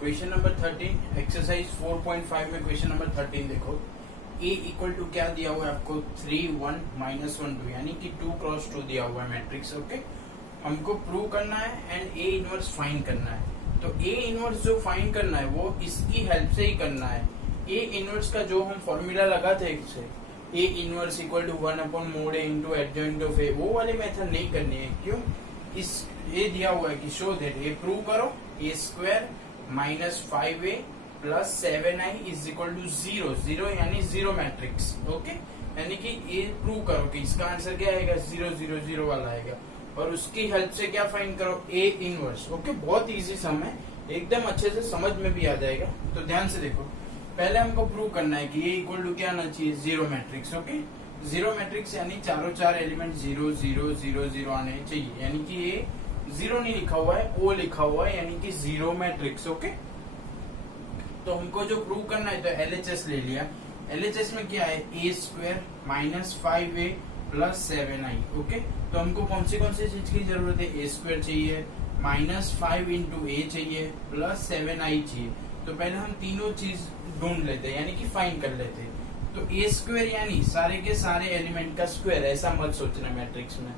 Question number 13 exercise 4.5 में question number 13 देखो a equal to क्या दिया हुआ है आपको 3 1 माइनस 1 2 यानी कि 2 क्रॉस 2 दिया हुआ है मैट्रिक्स। ओके, हमको प्रूव करना है एंड a इनवर्स फाइंड करना है। तो a इनवर्स जो फाइंड करना है वो इसकी हेल्प से ही करना है। a इनवर्स का जो हम फॉर्मूला लगाते हैं a inverse equal to 1 upon mod a into adjoint of a, वो वाली मेथड नहीं करनी है। क्यों? इस ये दिया हुआ है कि शो दैट ये प्रूव करो a square minus 5a plus 7i is equal to 0 0 यानी जीरो मैट्रिक्स। ओके, यानी कि ये प्रूव करो कि इसका आंसर क्या आएगा 0 0 0 वाला आएगा और उसकी हेल्प से क्या फाइंड करो a इनवर्स। ओके, बहुत इजी सम है, एकदम अच्छे से समझ में भी आ जाएगा। तो ध्यान से देखो, पहले हमको प्रूव करना है कि a इक्वल टू क्या आना चाहिए zero matrix. Okay, zero matrix यानी चारों चार एलिमेंट 0 0 0 0 आने चाहिए, यानी कि ये जीरो नहीं लिखा हुआ है ओ लिखा हुआ है, यानी कि जीरो मैट्रिक्स। ओके, तो हमको जो प्रूव करना है तो एलएचएस ले लिया। एलएचएस में क्या है a square minus 5a plus 7i। ओके, तो हमको कौन सी चीज की जरूरत है, ए स्क्वायर चाहिए, माइनस 5 इंटू ए चाहिए, प्लस 7i चाहिए। तो पहले हम तीनों चीज ढूंढ लेते हैं, यानी कि फाइंड कर लेते हैं। तो ए स्क्वायर यानी सारे के सारे एलिमेंट का स्क्वायर, ऐसा मत सोचना मैट्रिक्स में।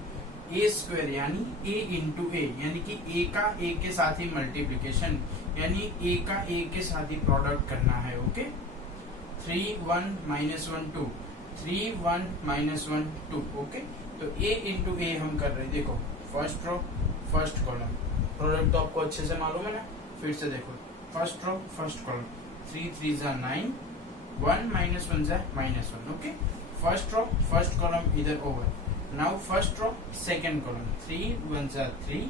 ए स्क्वायर यानी ए इंटू ए, यानी कि ए का ए के साथ ही मल्टीप्लीकेशन, यानी ए का ए के साथ ही प्रोडक्ट करना है। Okay, 3 1 minus 1 2 3 1 minus 1 2। ओके, तो ए इंटू ए हम कर रहे हैं। देखो first row first column, product तो आपको अच्छे से मालूम है ना। फिर से देखो फर्स्ट रो फर्स्ट कॉलम, 3 3 जा 9, 1 माइनस 1 जा minus 1। Okay, first row first column इधर over. Now first row second column, 3 1 जा 3,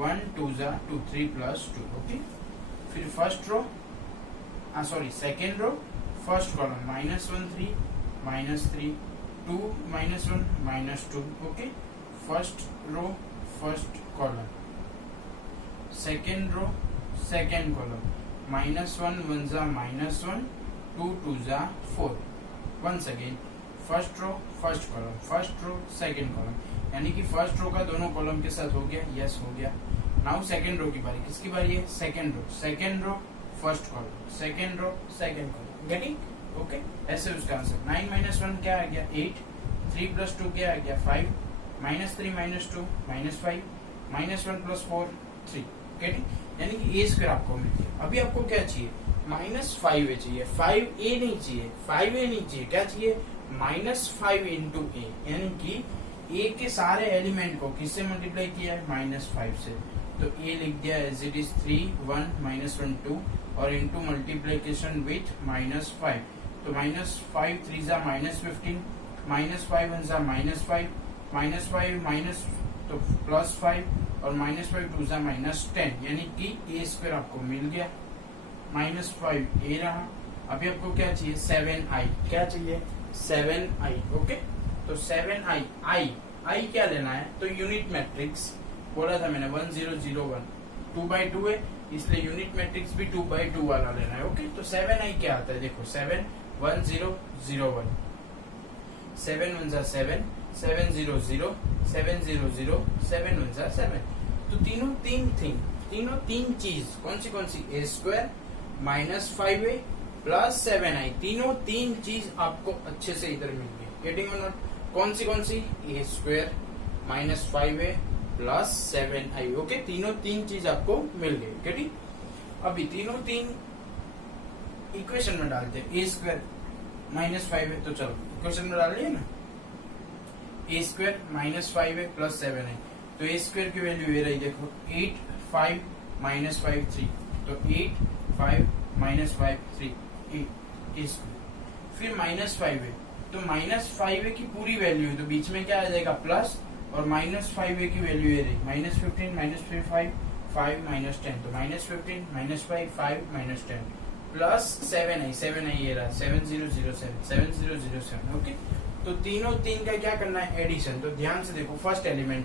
1 2 जा 2, 3 प्लस 2। ओके, फिर first row second row first column minus 1 3 minus 3 2 minus 1 minus 2। Okay, first row first column second row second column minus 1 1 जा minus 1 2 2 जा 4। Once again first row first column first row second column, यानी कि first row का दोनों column के साथ हो गया, यस हो गया। नाउ सेकेंड रो की बारी, किसकी बारी है, second row first column second row second column. Getting? Okay, ऐसे उसका आंसर 9 माइनस 1 क्या आ गया 8, 3 प्लस 2 क्या आ गया 5, minus 3 minus 2 minus 5, minus 1 plus 4 3। Getting? यानी कि ए स्क्वायर आपको मिल गया। अभी आपको क्या चाहिए, माइनस 5a चाहिए, 5a नहीं चाहिए, 5a नहीं चाहिए, क्या चाहिए माइनस 5 इंटू ए, यानी कि ए के सारे एलिमेंट को किससे मल्टीप्लाई किया है माइनस 5 से। तो ए लिख दिया एज इट इज 3 1 माइनस 1 2 और इंटू मल्टीप्लीकेशन विथ माइनस 5। तो माइनस 5 3 जा माइनस 15, माइनस 5 1 जा माइनस 5, माइनस 5 माइनस तो प्लस 5 और माइनस 5 2 जा माइनस 10, यानी कि ए स्क्वायर आपको मिल गया। माइनस 5 ए रहा। अभी आपको क्या चाहिए 7i, क्या चाहिए 7i। ओके, तो 7i आई क्या लेना है, तो यूनिट मैट्रिक्स बोला था मैंने 1 0 0 1 2 by 2 है, इसलिए यूनिट मैट्रिक्स भी 2 by 2 वाला लेना है। ओके, तो 7i क्या आता है, देखो 7 1 0 0 1, 7 1 जा 7, 7 0 0 7 0 0 7 1 जा 7। तो तीनों तीन चीज कौन सी a square minus 5a plus 7i, तीन चीज आपको अच्छे से इधर मिल गई। गेटिंग और नॉट? कौन सी a square minus 5a plus 7i। Okay, तीन चीज आपको मिल गई। गेटिंग? अभी तीन इक्वेशन में डालते हैं। ए स्क्वायर माइनस 5a, तो चलो इक्वेशन में डाल लिया ना, ए square minus 5a plus 7i। तो ए स्क्वायर की वैल्यू ये रही, देखो 8 5 माइनस 5 3, तो 8 5 माइनस 5 3 8 स्क्वायर। फिर माइनस 5a, तो माइनस 5a की पूरी वैल्यू है, तो बीच में क्या आ जाएगा प्लस, और माइनस 5a की वैल्यू ये रही माइनस 15 माइनस 5 माइनस 10, तो minus 15 minus 5 minus 10 plus 7i ये रहा 7007 7007। ओके, तो तीन का क्या करना है एडिशन। तो ध्यान से देखो, फर्स्ट एलिमेंट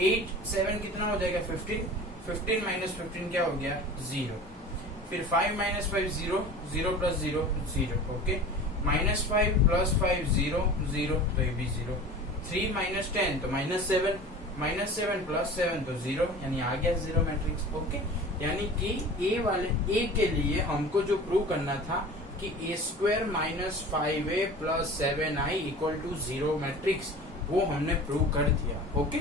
8 7 कितना हो जाएगा 15, 15 माइनस 15 क्या हो गया 0। फिर 5 minus 5 0 0 plus 0 0। Okay, minus 5 plus 5 0 0, तो ये भी 0। 3 माइनस 10 तो माइनस 7, -7 + 7 तो 0, यानी आ गया 0 मैट्रिक्स। ओके, यानी कि ए वाले ए के लिए हमको जो प्रूव करना था कि a² - 5a + 7i = 0 मैट्रिक्स, वो हमने प्रूव कर दिया। ओके,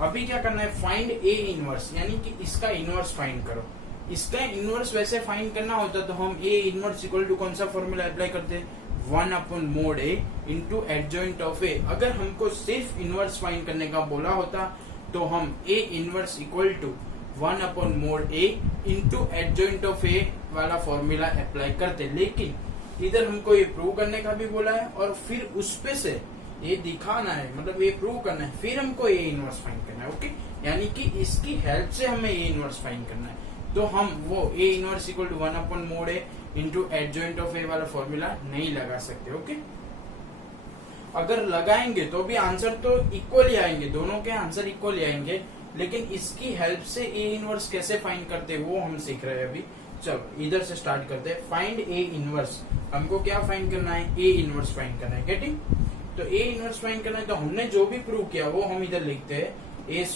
अभी क्या करना है, फाइंड ए इनवर्स, यानी कि इसका इनवर्स फाइंड करो। इसका इनवर्स वैसे फाइंड करना होता तो हम ए इनवर्स इक्वल टू कौन सा फॉर्मूला अप्लाई करते, 1/mod a into adjoint of A. अगर हमको सिर्फ इनवर्स फाइंड करने का बोला होता तो हम A inverse equal to 1/mod a into adjoint of A वाला फॉर्मूला अप्लाई करते, लेकिन इधर हमको ये प्रूव करने का भी बोला है और फिर उसपे से ये दिखाना है, मतलब ये प्रूव करना है, फिर हमको ए इनवर्स फाइंड करना है। ओके, यानी कि इसकी हेल्प से हमें ए इनवर्स फाइंड करना है, तो हम वो A inverse equal to 1/mod a into adjoint of A वाला फॉर्मूला नहीं लगा सकते। ओके, अगर लगाएंगे तो भी आंसर तो इक्वल ही आएंगे, दोनों के आंसर इक्वल ही आएंगे, लेकिन इसकी हेल्प से ए इनवर्स कैसे फाइंड करते हैं वो हम सीख रहे हैं अभी। चलो इधर से स्टार्ट करते हैं। फाइंड ए इनवर्स, हमको क्या फाइंड करना है, ए इनवर्स फाइंड करना है। गेटिंग, तो ए इनवर्स फाइंड करना है तो हमने जो भी प्रूव किया वो हम इधर लिखते हैं, a² -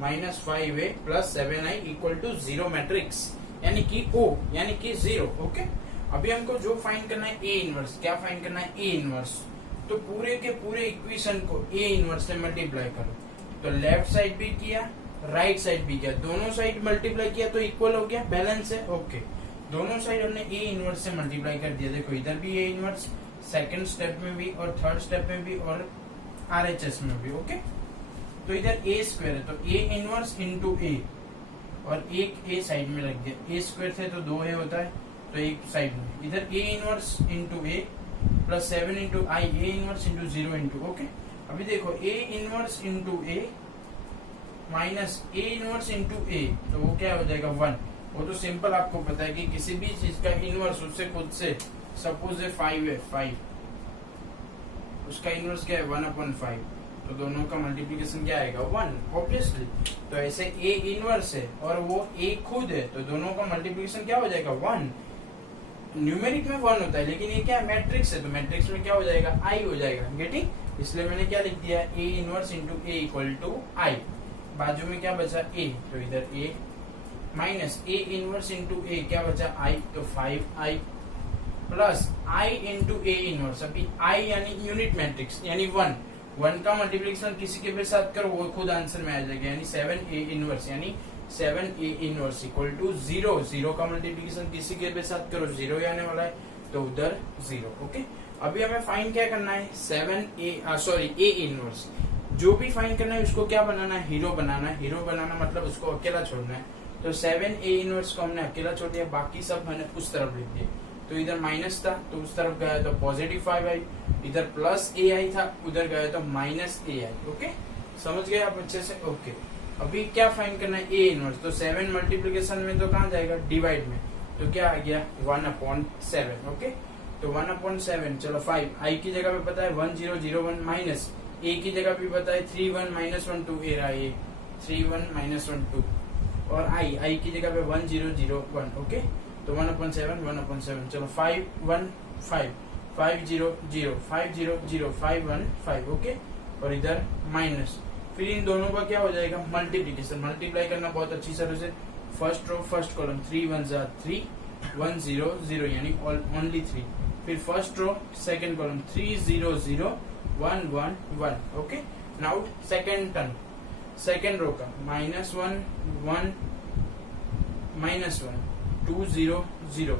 5a + 7i = 0 मैट्रिक्स, यानी कि O, यानी कि 0। ओके, अभी हमको जो फाइंड करना है ए इनवर्स, क्या फाइंड करना है, ए इनवर्स। तो पूरे के पूरे इक्वेशन को ए इनवर्स से मल्टीप्लाई करो, तो लेफ्ट साइड भी किया, राइट साइड भी किया, दोनों साइड मल्टीप्लाई किया तो इक्वल हो गया, बैलेंस है। ओके, दोनों साइड हमने ए इनवर्स से मल्टीप्लाई कर दिया। देखो इधर भी ए इनवर्स, सेकंड स्टेप में भी और थर्ड स्टेप में भी और RHS में भी। ओके, तो इधर a² है तो a इनवर्स इंटू a, और एक a साइड में रख दिया, a² थे तो 2a होता है तो एक साइड में, इधर a inverse into a + 7 into i, a inverse into 0 into. Okay, अभी देखो a inverse into a minus a inverse into a, तो वो क्या हो जाएगा 1। वो तो सिंपल आपको पता है कि किसी भी चीज का इनवर्स उससे खुद से, सपोज है 5 है, 5 उसका इनवर्स क्या है 1/5, तो दोनों का मल्टीप्लिकेशन क्या आएगा 1 ऑब्वियसली। तो ऐसे a इनवर्स है और वो a खुद है, तो दोनों का मल्टीप्लिकेशन क्या हो जाएगा 1। न्यूमेरिक में 1 होता है, लेकिन ये क्या मैट्रिक्स है, तो मैट्रिक्स में क्या हो जाएगा i हो जाएगा। गेटिंग, इसलिए मैंने क्या लिख दिया, a inverse into a = i। बाजू में क्या बचा a, तो इधर a minus a inverse into a क्या बचा i, तो 5i plus i into a inverse. अभी i यानी यूनिट मैट्रिक्स, यानी 1 का मल्टीप्लिकेशन किसी के भी साथ करो वो खुद आंसर में आ जाएगा, यानी 7a इनवर्स, यानी 7a इनवर्स इक्वल टू 0। 0 का मल्टीप्लिकेशन किसी के भी साथ करो 0 ही आने वाला है, तो उधर 0। ओके, अभी हमें फाइंड क्या करना है, a इनवर्स। जो भी फाइंड करना है उसको क्या बनाना है, हीरो बनाना है। हीरो बनाना मतलब उसको अकेला छोड़ना है, तो 7a इनवर्स को हमने अकेला छोड़ दिया, बाकी सब मैंने उस तरफ लिख दिया। तो इधर माइनस था तो उस तरफ गया तो पॉजिटिव 5i, इधर प्लस ai था उधर गया तो माइनस ai। ओके, समझ गए आप अच्छे से। ओके, अभी क्या फाइंड करना है, a इनवर्स। तो 7 मल्टीप्लिकेशन में तो कहाँ जाएगा, डिवाइड में, तो क्या आ गया 1/7। ओके, तो 1/7, चलो 5 i की जगह पे पता है 1001 माइनस a की जगह भी पता है 31 - 1 2 a रहा है, 31 - 1 2, और i की जगह पे 1001। ओके, तो 1/7 चलो 5 1 5 5 0 0 5 0 0 5 1 5। ओके, और इधर माइनस, फिर इन दोनों का क्या हो जाएगा मल्टीप्लिकेशन। मल्टीप्लाई करना बहुत अच्छी तरह से, फर्स्ट रो फर्स्ट कॉलम 3 1 3 1 0 0 यानी ओनली 3, फिर first row second column 3 0 0 1 1 1। Okay, now second term, second row का -1 1 -1 2 0 0,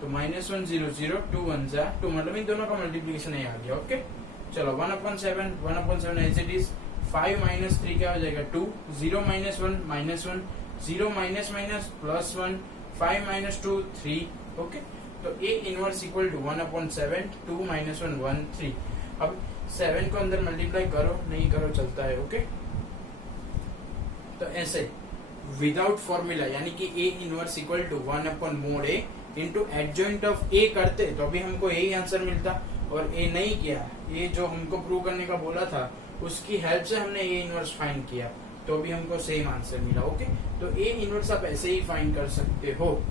तो -1 0 0 2 1 2, मतलब इन दोनों का मल्टीप्लिकेशन ही आ गया। ओके, चलो 1/7 एज इट इज, 5 - 3 क्या हो जाएगा 2, 0 - 1 -1, 0 माइनस माइनस +1, 5 - 2 3। ओके, तो a इनवर्स इक्वल टू 1/7 2 - 1 1 3। अब 7 को अंदर मल्टीप्लाई करो नहीं करो चलता है। ओके, तो ऐसे विदाउट फॉर्मूला, यानी कि a inverse equal to 1/mod a into adjoint of a करते तो अभी हमको यही आंसर मिलता, और a नहीं किया, ये जो हमको प्रूव करने का बोला था उसकी हेल्प से हमने a इनवर्स फाइंड किया, तो अभी हमको सेम आंसर मिला। ओके, तो a इनवर्स आप ऐसे ही फाइंड कर सकते हो।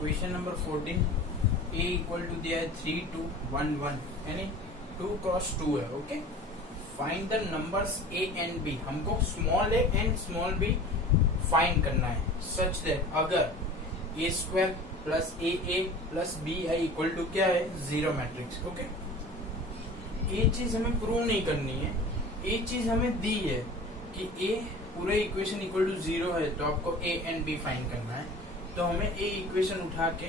Question number 14 A equal to दिया है 3 2 1 1 यानी 2 क्रॉस 2 है। Okay, find the numbers a and b, हमको small A and small b find करना है सच दैट अगर a square plus a plus B I equal to क्या है 0 मैट्रिक्स। ओके, ये चीज हमें प्रूव नहीं करनी है, एक चीज हमें दी है कि ए पूरे इक्वेशन इक्वल टू 0 है तो आपको ए एंड बी फाइंड करना है। तो हमें ए इक्वेशन उठा के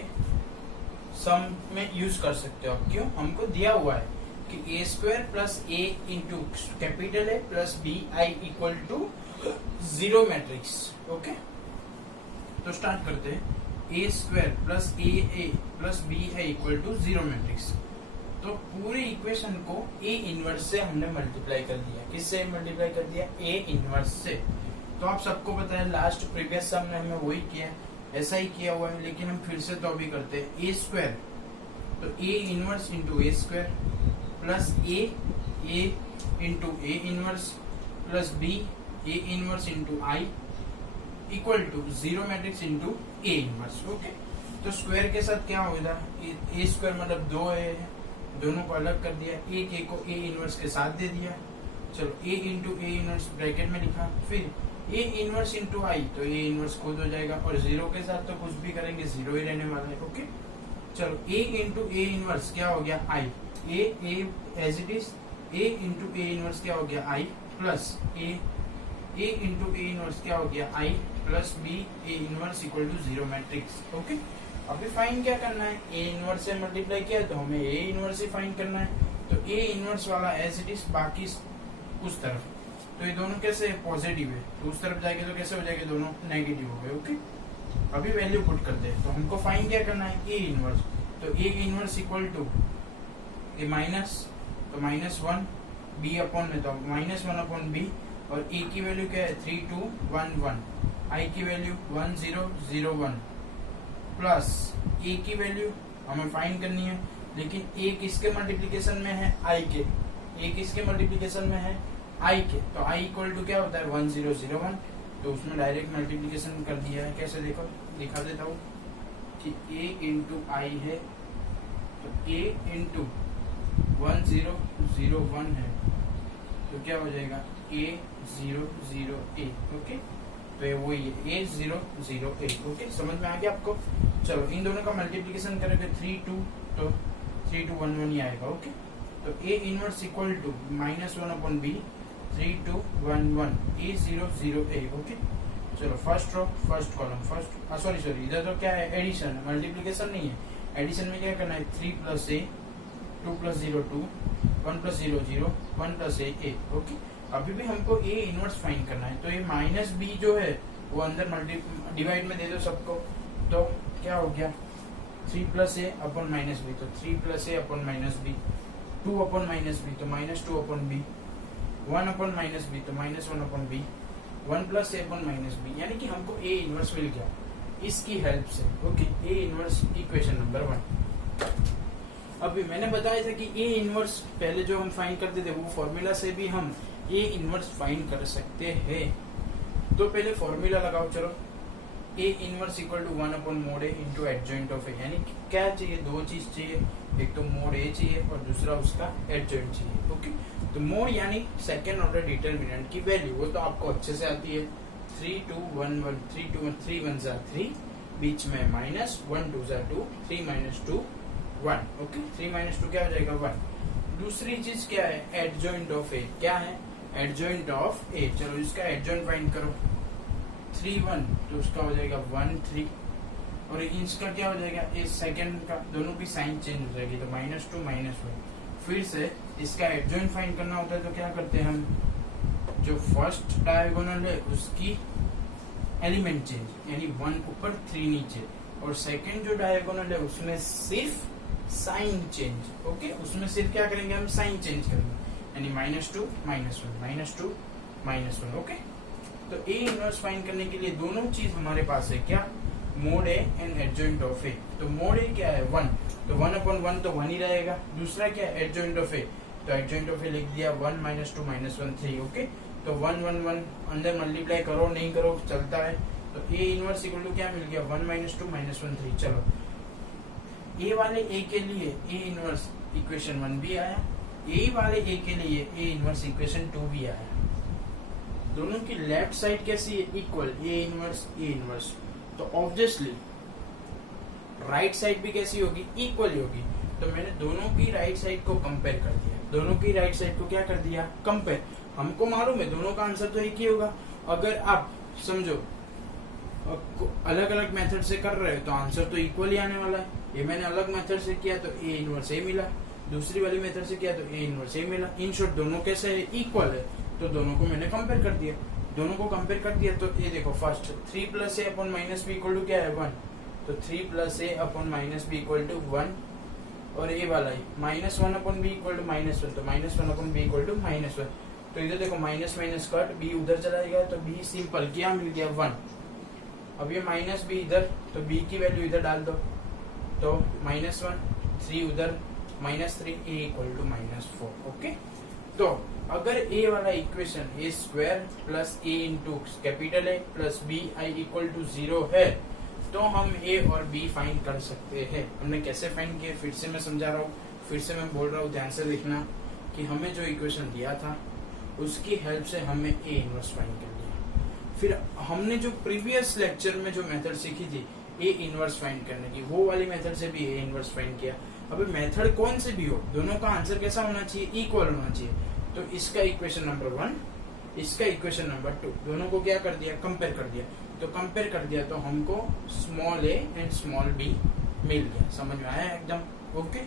सम में यूज कर सकते हो। क्यों, हमको दिया हुआ है कि a square plus A into capital A plus B I equal to 0 matrix. Okay, तो स्टार्ट करते हैं। ए square plus a plus B I equal to 0 matrix. तो पूरे इक्वेशन को ए इनवर्स से हमने मल्टीप्लाई कर दिया। किससे मल्टीप्लाई कर दिया? ए इनवर्स से। तो आप सबको पता है लास्ट प्रीवियस सम में हमें वही किया, ऐसा ही किया हुआ है, लेकिन हम फिर से तो अभी करते हैं। ए स्क्वायर तो A inverse into A square plus A into A inverse plus B A inverse into I equal to 0 matrix into A inverse. Okay, तो स्क्वायर के साथ क्या होगा? ए स्क्वायर मतलब 2 है, दोनों को अलग कर दिया, एक ए को ए इनवर्स के साथ दे दिया। चलो ए इंटू ए इनवर्स ब्रैकेट में लिखा, फिर ए इनवर्स इंटू आई तो ए इनवर्स खुद हो जाएगा, और 0 के साथ तो कुछ भी करेंगे 0 ही रहने वाला है। ओके, चलो ए इंटू ए इनवर्स क्या हो गया? I. A as it is, A into A inverse क्या हो गया? I plus A into A inverse क्या हो गया? I plus B A inverse equal to 0 matrix. Okay, अभी फाइंड क्या करना है? ए इनवर्स से मल्टीप्लाई किया तो हमें ए इनवर्स ही फाइंड करना है। तो ए इनवर्स वाला एज इट इज, बाकी उस तरफ, तो ये दोनों कैसे पॉजिटिव है तो उस तरफ जाएंगे तो कैसे हो जाएंगे? दोनों नेगेटिव हो गए। ओके, अभी वैल्यू पुट करते हैं। तो हमको फाइंड क्या करना है? A inverse. तो A inverse equal to A minus, तो -1 बी अपॉन में तो -1 अपॉन बी, और ए की वैल्यू क्या है? 3 2 1 1, आई की वैल्यू 1 0 0 1 प्लस ए की वैल्यू हमें फाइंड करनी है, लेकिन ए किसके मल्टीप्लिकेशन में है? आई के। ए किसके मल्टीप्लिकेशन में है? आई के। तो आई इक्वल टू क्या होता है? 1 0 0 1, तो उसमें डायरेक्ट मल्टीप्लिकेशन कर दिया है। कैसे देखो, दिखा देता हूँ कि ए इंटू आई है, तो ए इंटू 1 0 0 1 है, तो क्या हो जाएगा? ए 0 0 ए। ओके, तो ये वही है ए 0 0 ए। ओके, समझ में आ गया आपको? चलो इन दोनों का मल्टीप्लिकेशन करेंगे 3 2, तो 3 2 1 1 ही आएगा। ओके, तो A inverse equal to -1 upon B 3 2 1 1 A 0 0 A. Okay, चलो first row first column first, sorry इधर तो क्या है? एडिशन है, मल्टीप्लिकेशन नहीं है। एडिशन में क्या करना है? 3 प्लस ए 2 प्लस 0 2 1 प्लस 0 0 1 प्लस ए। ओके, अभी भी हमको ए इनवर्स फाइंड करना है। तो ये माइनस बी जो है वो अंदर डिवाइड में दे दो सबको, तो क्या हो गया? 3 plus A upon minus B, तो 3 plus A upon minus B, 2 upon minus B तो -2 upon B, 1 upon minus B तो -1 upon B, 1 plus A upon minus B, यानी कि हमको ए इनवर्स मिल गया इसकी हेल्प से। Okay, A inverse equation number 1। अभी मैंने बताया था कि ए इनवर्स पहले जो हम फाइंड करते थे वो फॉर्मूला से भी हम ए इनवर्स फाइंड कर सकते हैं। तो पहले फॉर्मूला लगाओ। चलो, A inverse equal to 1 upon mod A into adjoint of A, यानी क्या चाहिए? 2 चीज चाहिए, एक तो मोड ए चाहिए और दूसरा उसका एडजॉइंट चाहिए। ओके, तो मोड यानी सेकेंड ऑर्डर डिटरमिनेंट की वैल्यू, वो तो आपको अच्छे से आती है। 3 2 1 1 3 2 3 1 3, बीच में -1 2 2 3 -2 1। ओके, 3 -2 क्या हो जाएगा? 1। दूसरी चीज क्या है? एडजॉइंट ऑफ ए। क्या है? एडजॉइंट ऑफ ए। चलो इसका एडजॉइंट फाइंड करो। 3 1 तो उसका हो जाएगा 1 3, और इसका क्या हो जाएगा? इस सेकंड का दोनों की साइन चेंज हो जाएगी, तो -2 -1। फिर से इसका एडजॉइंट फाइंड करना होता है तो क्या करते हैं हम? जो फर्स्ट डायगोनल है उसकी एलिमेंट चेंज, यानी 1 ऊपर 3 नीचे, और सेकंड जो डायगोनल है उसमें सिर्फ साइन चेंज। ओके, उसमें सिर्फ क्या करेंगे? हम साइन चेंज करेंगे, यानी -2 -1 -2 -1। ओके, तो ए इनवर्स फाइंड करने के लिए दोनों चीज हमारे पास है। क्या? Mod A and adjoint of A. तो मोड ए क्या है? 1, तो 1 अपॉन 1 तो 1 ही रहेगा। दूसरा क्या है? एडजॉइंट ऑफ ए, तो एडजॉइंट ऑफ ए लिख दिया 1 -2 -1 3। ओके, तो 1 1 1 अंदर मल्टीप्लाई करो नहीं करो चलता है, तो ए इनवर्स इक्वल टू क्या मिल गया 1 माइनस 2 माइनस 1 3। चलो ए वाले ए के लिए ए इनवर्स इक्वेशन 1 भी आया, ए वाले ए के लिए ए इनवर्स इक्वेशन 2 भी आया। दोनों की लेफ्ट साइड कैसी है इक्वल, ए इनवर्स, तो ऑब्वियसली राइट साइड भी कैसी होगी इक्वल होगी। तो मैंने दोनों की राइट साइड को कंपेयर कर दिया, दोनों की राइट साइड को क्या कर दिया कंपेयर। हमको मालूम है दोनों का आंसर तो एक ही होगा। अगर आप समझो अलग अलग मेथड से कर रहे हो तो आंसर तो इक्वल ही आने वाला है। ये मैंने अलग मेथड से किया तो ए इनवर्स ए मिला, दूसरी वाली मेथड से किया तो ए इनवर्स ए मिला। इन शॉर्ट दोनों कैसे है इक्वल है, तो दोनों को मैंने कंपेयर कर दिया। दोनों को कंपेयर कर दिया तो ये देखो first 3 plus A upon minus B equal to क्या है 1, तो 3 plus A upon minus B equal to 1। और ये वाला ही minus 1 upon B equal to minus 1, तो minus 1 upon B equal to minus 1। तो इधर देखो माइनस माइनस कट, बी उधर चला गया तो बी सिंपल क्या मिल गया 1। अब ये माइनस बी इधर, तो बी की वैल्यू इधर डाल दो, तो माइनस 1, 3 उधर minus 3, A equal to minus 4। Okay, तो अगर ए वाला equation A square plus A into capital A plus B I equal to 0 है तो हम ए और बी फाइंड कर सकते हैं। हमने कैसे फाइंड किया फिर से मैं समझा रहा हूँ, फिर से मैं बोल रहा हूँ, ध्यान से लिखना कि हमें जो इक्वेशन दिया था उसकी हेल्प से हमें ए इनवर्स फाइंड कर लिया। फिर हमने जो प्रीवियस लेक्चर में जो मेथड सीखी थी ए इनवर्स फाइंड करने की, वो वाली मेथड से भी ए इनवर्स फाइंड किया। अब मेथड कौन से भी हो, दोनों का आंसर कैसा होना चाहिए इक्वल होना चाहिए। तो इसका इक्वेशन नंबर 1, इसका इक्वेशन नंबर 2, दोनों को क्या कर दिया कंपेयर कर दिया। तो कंपेयर कर दिया तो हमको small A and small B मिल गया। समझ में आया एकदम ओके।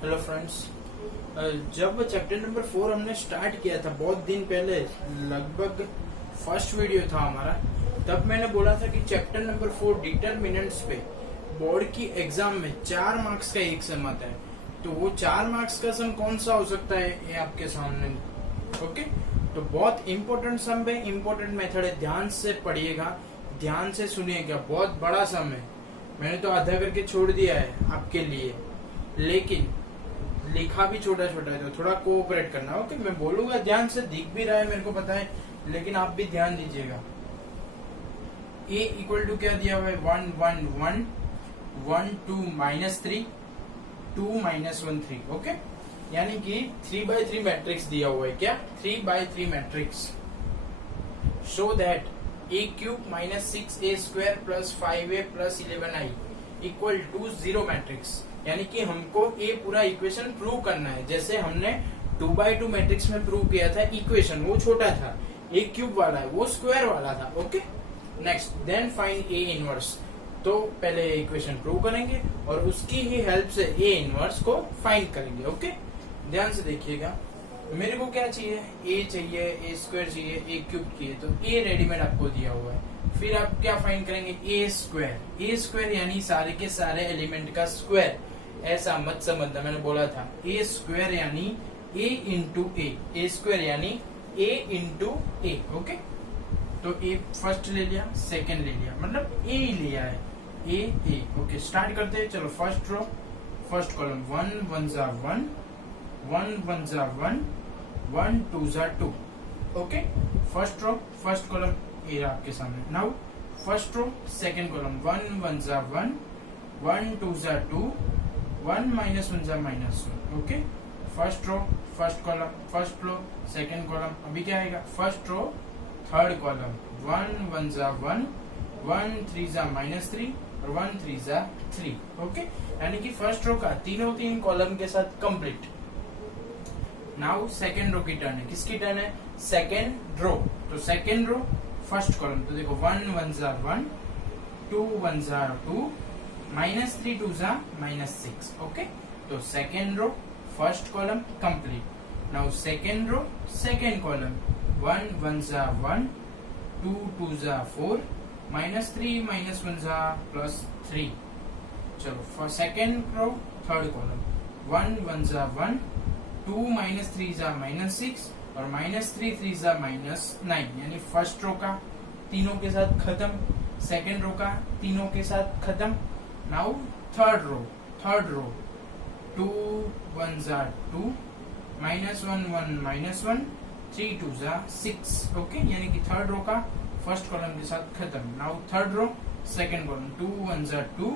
हेलो फ्रेंड्स, जब चैप्टर नंबर 4 हमने स्टार्ट किया था बहुत दिन पहले, लगभग फर्स्ट वीडियो था हमारा, तब मैंने बोला था कि चैप्टर नंबर 4 डिटरमिनेंट्स पे बोर्ड की एग्जाम में 4 मार्क्स का एक सम आता है। तो वो 4 मार्क्स का सम कौन सा हो सकता है ये आपके सामने ओके। तो बहुत इंपॉर्टेंट सम है, इंपॉर्टेंट मेथड है, ध्यान से पढ़िएगा, ध्यान से सुनिएगा, बहुत बड़ा सम है। मैंने तो आधा करके छोड़ दिया है आपके लिए, लेकिन लिखा भी छोटा छोटा है, तो थोड़ा कोऑपरेट करना ओके। मैं बोलूंगा ध्यान से, दिख भी रहा है मेरे को पता है, लेकिन आप भी ध्यान दीजिएगा। ए इक्वल टू क्या दिया हुआ है 1 1 1 1 2 माइनस 3 2 माइनस 1 3 ओके। यानी कि 3/3 मैट्रिक्स दिया हुआ है, क्या 3/3 matrix. Show that A cube minus 6a square plus 5a plus 11i equal to 0 matrix. यानी कि हमको ये पूरा इक्वेशन प्रूव करना है, जैसे हमने 2/2 मैट्रिक्स में प्रूव किया था इक्वेशन, वो छोटा था, ए क्यूब वाला है वो स्क्वायर वाला था okay. Next then find A inverse, तो पहले इक्वेशन प्रूव करेंगे और उसकी ही हेल्प से ए इनवर्स को फाइंड करेंगे ओके। ध्यान से देखिएगा, मेरे को क्या चाहिए, ए चाहिए, ए स्क्वायर चाहिए, ए क्यूब चाहिए, तो ए रेडीमेड आपको दिया हुआ है। फिर आप क्या फाइंड करेंगे ए स्क्वायर, ए स्क्वायर यानी सारे के सारे एलिमेंट का स्क्वायर, ऐसा मत समझना, मैंने बोला था ए स्क्वायर यानी ए इंटू ए स्क्वायर यानी ए इंटू ए ओके। तो ए फर्स्ट ले लिया, सेकंड ले लिया, मतलब ए ही लिया है, ए ओके। स्टार्ट करते हैं, चलो फर्स्ट रो फर्स्ट कॉलम 1 1 जा 1 1 1 जा 1 1 2 जा 2 okay. First row first column ये आपके सामने। Now first row second column 1 1 जा 1 1 2 जा 2 1 माइनस 1 जा minus 1 okay. First row first column first row second column, अभी क्या आएगा फर्स्ट रो थर्ड कॉलम 1 1 जा 1 1 3 जा माइनस 3 और 1 3 जा 3 ओके। यानी कि फर्स्ट रो का तीन कॉलम के साथ कंप्लीट। नाउ सेकंड रो की टर्न है, किसकी टर्न है सेकंड रो। तो सेकंड रो फर्स्ट कॉलम, तो देखो 1 1 जा 1 2 1 जा 2 माइनस 3 2 जा माइनस 6 ओके। तो second row first column complete. Now second row second column 1 1 जा 1 2 2 जा 4 माइनस 3 माइनस 1 जा प्लस 3। चलो for second row third column 1 1 जा 1 2 माइनस 3 जा माइनस 6 और माइनस 3 3 जा माइनस 9। यानी फर्स्ट रो का तीनों के साथ खत्म, सेकंड रो का तीनों के साथ खत्म। नाउ थर्ड रो 2 1 जा 2, -1 1 -1, 3 2 जा 6, ओके। यानी कि थर्ड रो का फर्स्ट कॉलम के साथ खत्म। Now third row second column, 2 1 जा 2,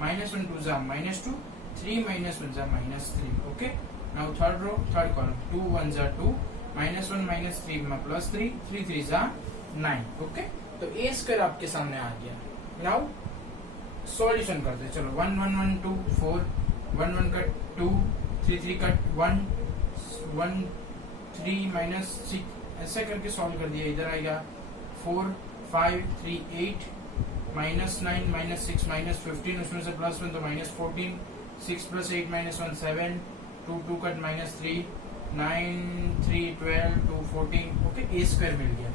-1 2 जा -2, 3 -1 जा -3, okay. Now third row third column, 2 1 जा 2, -1 -3 +3, 3 3 जा 9, ओके। तो ए स्क्वायर आपके सामने आ गया। नाउ सॉल्यूशन करते हैं, चलो 1 1 1 2 4, 1 1 कट 2, 3 3 कट 1 1 3 -6, ऐसा करके सॉल्व कर दिया। इधर आएगा 4 5 3 8, -9 -6 -15, उसमें से +1 तो -14, 6 + 8 -1 7, 2 2 कट -3, 9 3 12 2 14, ओके। ए स्क्वायर मिल गया।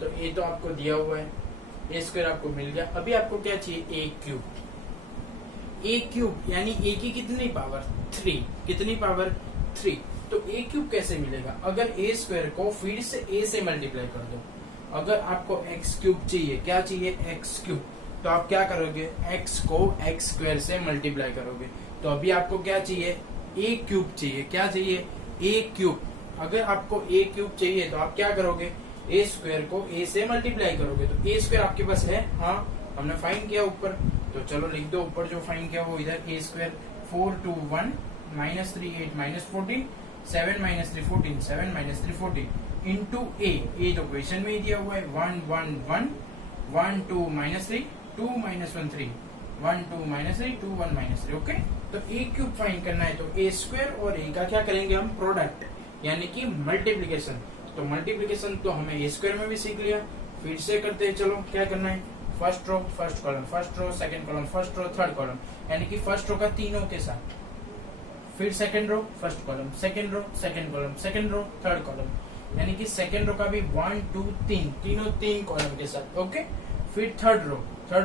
तो ए तो आपको दिया हुआ है, ए स्क्वायर आपको मिल गया। अभी आपको क्या चाहिए, ए क्यूब। ए क्यूब यानी ए की कितनी पावर, 3, कितनी पावर 3। तो ए क्यूब कैसे मिलेगा, अगर ए स्क्वायर को फिर से ए से मल्टीप्लाई कर दो। अगर आपको एक्स क्यूब चाहिए, क्या चाहिए, एक्स क्यूब, तो आप क्या करोगे, एक्स को एक्स स्क्वायर से मल्टीप्लाई करोगे। तो अभी आपको क्या चाहिए, ए क्यूब चाहिए। क्या चाहिए, ए क्यूब। अगर आपको ए क्यूब चाहिए तो आप क्या करोगे, ए स्क्वायर को ए से मल्टीप्लाई करोगे। तो ए स्क्वायर आपके पास है, हाँ हमने फाइंड किया ऊपर, तो चलो लिख दो ऊपर जो फाइंड किया वो इधर। ए स्क्वायर 4 2 1 -3 8 -14, 7 -3 14, 7 -3 14 इंटू ए तो क्वेश्चन में ही दिया हुआ है। 1 1 1 1 2 -3 2 -1 3 1 2 -3 2 1 -3, ओके। तो ए क्यूब फाइंड करना है, तो ए स्क्वायर और ए का क्या करेंगे हम, प्रोडक्ट, यानी कि मल्टीप्लीकेशन। तो मल्टीप्लीकेशन तो हमें ए स्क्वायर में भी सीख लिया, फिर से करते हैं। चलो क्या करना है, first row first column, first row second column, first row third column, यानी कि फर्स्ट रो का तीनों के साथ, फिर second row first column, second row second column, second row third column, यानी कि सेकंड रो का भी 1 2 3 तीनों 3 कॉलम के साथ, ओके। फिर थर्ड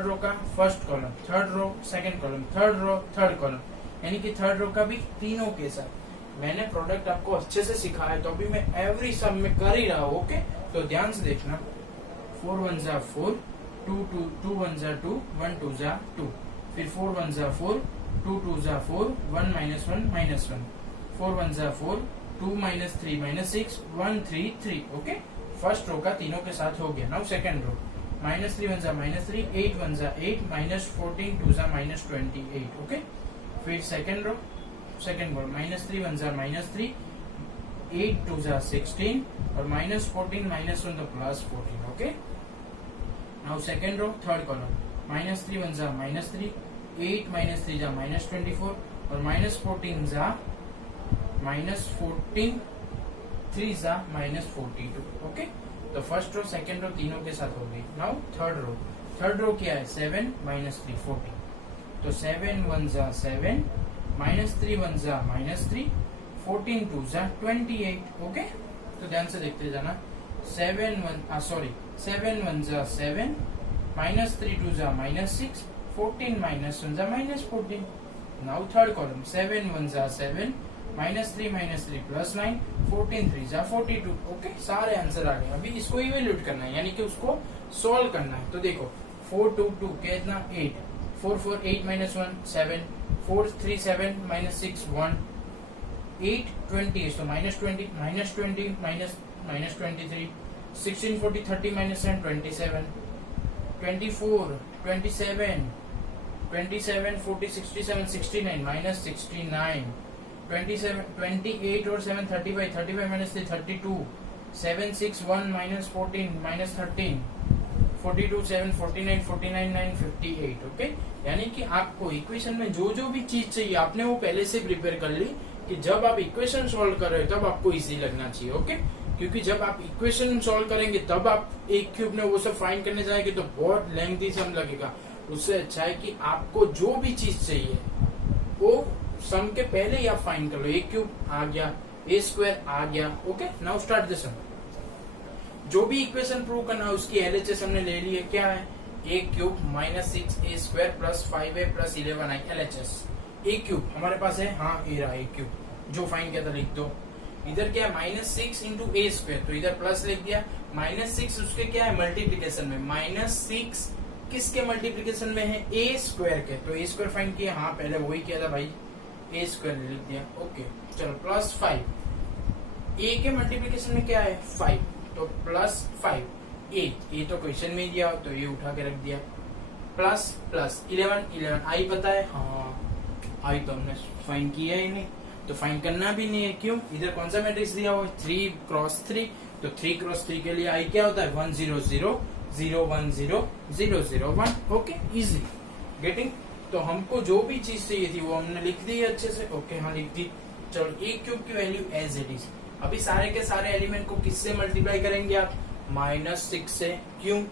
रो का first column, third row second column, third row third column, यानी कि थर्ड रो का भी तीनों के साथ। मैंने प्रोडक्ट आपको अच्छे से सिखाया, तो अभी मैं एवरी सम में कर ही रहा हूँ, ओके। तो ध्यान से देखना, 4 1 जा 4, 2 1 जा 2, 1 2 जा 2, फिर 4 1 जा 4, 2 2 जा 4, 1 -1 -1, 4 1 जा 4, 2 -3 -6, 1 3 3, ओके। फर्स्ट रो का तीनों के साथ हो गया। नाउ सेकंड रो, -3 1 जा -3, 8 1 जा 8, -14 2 जा -28, ओके। फिर सेकंड रो सेकंड कॉलम, -3 1 जा -3, 8 2 जा 16, और -14 -1 तो +14, okay. Now second row third column, -3 1 जा -3, 8 -3 जा -24, और -14 जा -14, 3 जा -42, ओके। तो फर्स्ट रो सेकंड रो तीनों के साथ हो गई। नाउ थर्ड रो क्या है, 7 -3 14, तो 7 1 जा 7, -3 1 जा -3, 14 2 जा 28, ओके। तो ध्यान से देखते जाना, 7 1 जा 7, -3 2 जा -6, 14 -1 जा -14। नाउ थर्ड कॉलम, 7 1 जा 7, -3 +9, 14 3 जा 42, ओके। सारे आंसर आ गए। अभी इसको इवेल्यूट करना है, यानी कि उसको सोल्व करना है। तो देखो 4 2 2 कितना 8, 4 4 8 -1 7, 4 3 7 -6 1, 8 20, so -20 -20 -23, 16 40 30 -10 27, 24 27 27 40 67 69 -69, 27 28 और 7 35 35 -3 32, 7 6 1 -14 -13, 42 7 49 49 9 58, ओके। यानी कि आपको इक्वेशन में जो जो भी चीज चाहिए आपने वो पहले से प्रिपेयर कर ली, कि जब आप इक्वेशन सॉल्व कर रहे हो तब आपको इजी लगना चाहिए, ओके। क्योंकि जब आप इक्वेशन सॉल्व करेंगे तब आप एक क्यूब में वो सब फाइंड करने जाएंगे तो बहुत लेंथी सम लगेगा। उससे अच्छा है कि आपको जो भी चीज चाहिए वो सम के पहले ही आप फाइंड कर लो। एक क्यूब आ गया, ए स्क्वायर आ गया, ओके। नाउ स्टार्ट द सम। जो भी इक्वेशन प्रूव करना है उसकी एलएचएस हमने ले ली है। क्या है, A cube -6a square plus 5a plus 11i LHS. A cube हमारे पास है, हाँ ए रहा ए क्यूब, जो फाइंड किया था लिख दो। इधर क्या है, -6 इंटू ए स्क्वायर, तो इधर प्लस लिख दिया। -6 उसके क्या है, मल्टीप्लीकेशन में, -6 किसके मल्टीप्लीकेशन में है, ए स्क्वायर के, तो ए स्क्वायर फाइंड किया, हाँ पहले वही किया था भाई। ए स्क्वायर लिख दिया। ओके चलो प्लस 5, ए के मल्टीप्लीकेशन में क्या है 5, तो प्लस 5 8, ये तो क्वेश्चन में ही दिया तो ये उठा के रख दिया। प्लस प्लस 11 आई पता है, हाँ आई तो हमने फाइंड किया ही नहीं, तो फाइंड करना भी नहीं है। क्यों, इधर कौन सा मैट्रिक्स दिया हुआ है 3 क्रॉस 3, तो 3 क्रॉस 3 के लिए आई क्या होता है 1 0 0 0 1 0 0 0 1। Okay easy getting. तो हमको जो भी चीज चाहिए थी वो हमने लिख दी है अच्छे से। ओके हाँ लिख दी। चलो ए क्यूब की वैल्यू एज इट इज। अभी सारे के सारे एलिमेंट को किससे मल्टीप्लाई करेंगे आप, -6 से। क्यों,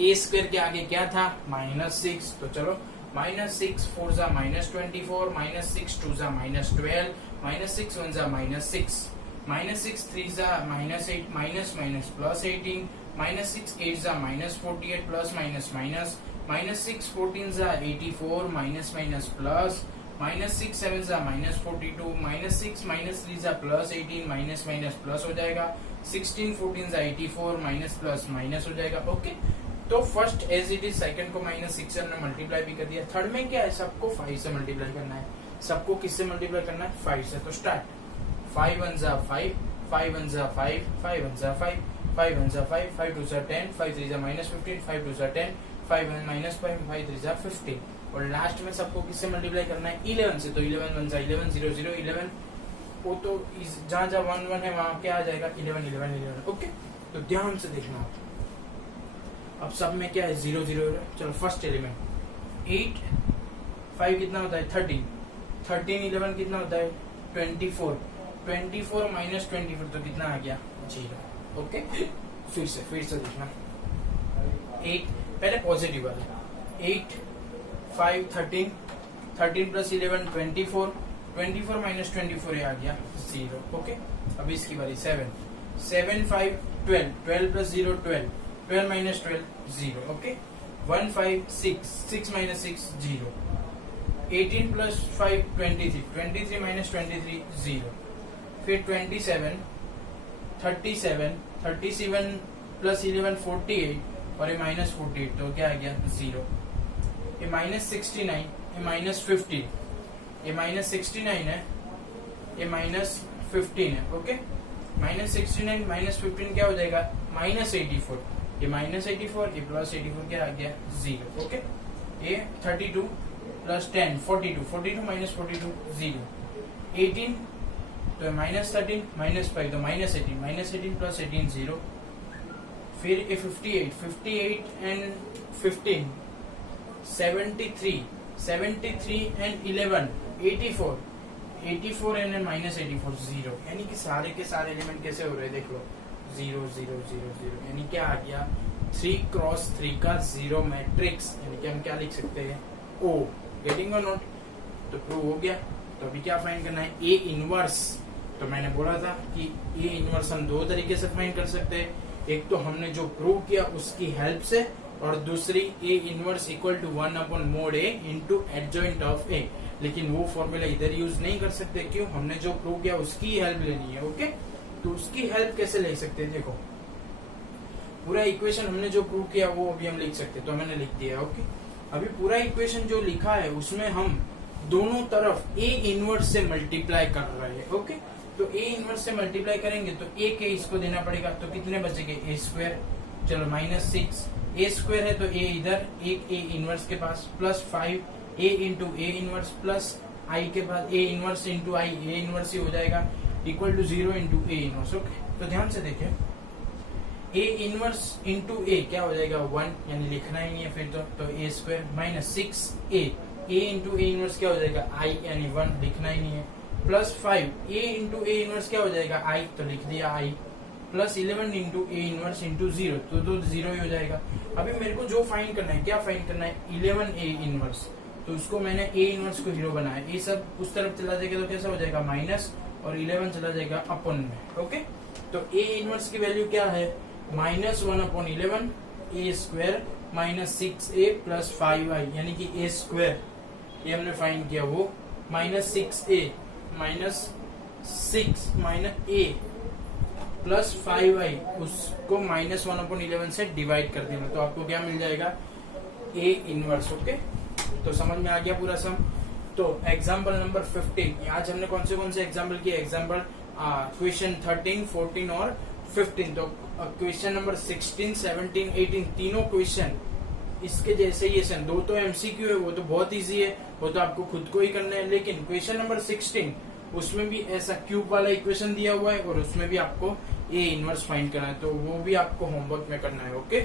ए स्क्वायर के आगे क्या था -6, तो चलो -6 4 जा -24, -6 2 जा -12, -6 1 जा -6, -6 3 जा -8, माइनस माइनस प्लस 18, -6 8 जा -48, प्लस माइनस माइनस, -6 14 जा 84, माइनस माइनस प्लस, -6 7 जा -42, -6 -3 जा प्लस 18, माइनस माइनस प्लस हो जाएगा, 16 14 जा 84, माइनस प्लस माइनस हो जाएगा। ओके तो first as it is, second को -6 से हमने मल्टीप्लाई भी कर दिया। थर्ड में क्या है, सबको 5 से मल्टीप्लाई करना है। सबको किससे मल्टीप्लाई करना है 5 से। तो स्टार्ट 5 1 जा 5, 5 1 जा 5, 5 1 जा 5, 5 1 जा 5, 5 2 जा 10, 5 3 जा -15, 5 2 जा 10, 5 1 -5, 5 3 जा 15। और लास्ट में सबको किससे मल्टीप्लाई करना है 11 से। तो 11 1 जा 11, 0 0 11, वो तो जहाँ जहाँ 1 1 है वहां क्या आ जाएगा 11 11 11। ओके तो ध्यान से देखना। अब सब में क्या है 0 0। चलो फर्स्ट एलिमेंट 8 5 कितना होता है 13, 13 11 कितना होता है 24, 24 -24 तो कितना आ गया 0। ओके फिर से देखना। 8 पहले पॉजिटिव वाला 8 5 13, 13 प्लस 11 24, 24 -24 ये आ गया 0। ओके अब इसकी बारी 7 7 5 12, 12 प्लस 0 12, 12 -12 0। Okay 1 5 6, 6 -6 0, 18 plus 5 23, 23 -23 0। फिर 27 37, 37 प्लस 11 48 और ये -48 तो क्या आ गया 0। ये -69, ये -15, ये -69 है, ये -15 है। ओके -69 -15 क्या हो जाएगा -84, ये -84 ये +84 क्या आ गया 0। ओके ये 32 प्लस 10 42, 42 -42 0, 18 तो -13 -5 तो -18, -18 प्लस 18 0। फिर ये 58, 58 एंड 15 73, 73 एंड 11 84, 84 एंड -84 0। यानी कि सारे के सारे एलिमेंट कैसे हो रहे हैं देख लो 0 0 0 0। यानी क्या आ गया 3 क्रॉस 3 का 0 मैट्रिक्स। यानी कि हम क्या लिख सकते हैं O। गेटिंग और नोट, तो प्रूव हो गया। तो अभी क्या फाइंड करना है A इनवर्स। तो मैंने बोला था कि A इनवर्स हम दो तरीके से फाइंड कर सकते हैं। एक तो हमने जो प्रूव किया उसकी हेल्प से, और दूसरी A inverse equal to 1/mod A into adjoint of A। लेकिन वो फॉर्मूला इधर यूज नहीं कर सकते। क्यों, हमने जो प्रूव किया उसकी हेल्प लेनी है। ओके तो उसकी हेल्प कैसे ले सकते हैं, देखो पूरा इक्वेशन हमने जो प्रूव किया वो अभी हम लिख सकते हैं। तो मैंने लिख दिया। ओके अभी पूरा इक्वेशन जो लिखा है उसमें हम दोनों तरफ A इनवर्स से मल्टीप्लाई कर रहे हैं। ओके तो A इनवर्स से मल्टीप्लाई करेंगे तो A के इसको देना पड़ेगा, तो कितने बचेंगे A स्क्वायर। चलो -6 A स्क्वायर है तो A इधर, एक A इनवर्स के पास, plus 5 A into A inverse plus I के बाद A inverse into I, A inverse ही हो जाएगा, equal to 0 into A inverse. Okay तो ध्यान से देखें A इनवर्स इंटू A क्या हो जाएगा 1, यानी लिखना ही नहीं है फिर तो A square -6 A into A inverse क्या हो जाएगा I, यानी 1 लिखना ही नहीं है, plus 5 A into A inverse क्या हो जाएगा I, तो लिख दिया I, plus 11 into A inverse into 0 तो 0 ही हो जाएगा। अभी मेरे को जो फाइंड करना है, क्या फाइंड करना है 11 A इनवर्स, तो उसको मैंने A इनवर्स को 0 बनाया। ये सब उस तरफ चला जाएगा तो कैसा हो जाएगा माइनस, और 11 चला जाएगा अपन में। ओके तो A इनवर्स की वैल्यू क्या है -1/11 A square -6A plus 5I, यानी कि A स्क्वायर ये हमने फाइंड किया वो -6A -6 -A प्लस 5I, उसको -1/11 से डिवाइड कर देना तो आपको क्या मिल जाएगा A इनवर्स। ओके तो समझ में आ गया पूरा सम। तो एग्जाम्पल नंबर 15, आज हमने कौन से एग्जाम्पल किए, एग्जाम्पल क्वेश्चन 13, 14 और 15। तो क्वेश्चन नंबर 16, 17, 18 तीनों क्वेश्चन इसके जैसे ही है। दो तो एमसीक्यू है, वो तो बहुत इजी है, वो तो आपको खुद को ही करना है। लेकिन क्वेश्चन नंबर 16 उसमें भी ऐसा क्यूब वाला इक्वेशन दिया हुआ है और उसमें भी आपको ए इनवर्स फाइंड करना है, तो वो भी आपको होमवर्क में करना है। ओके।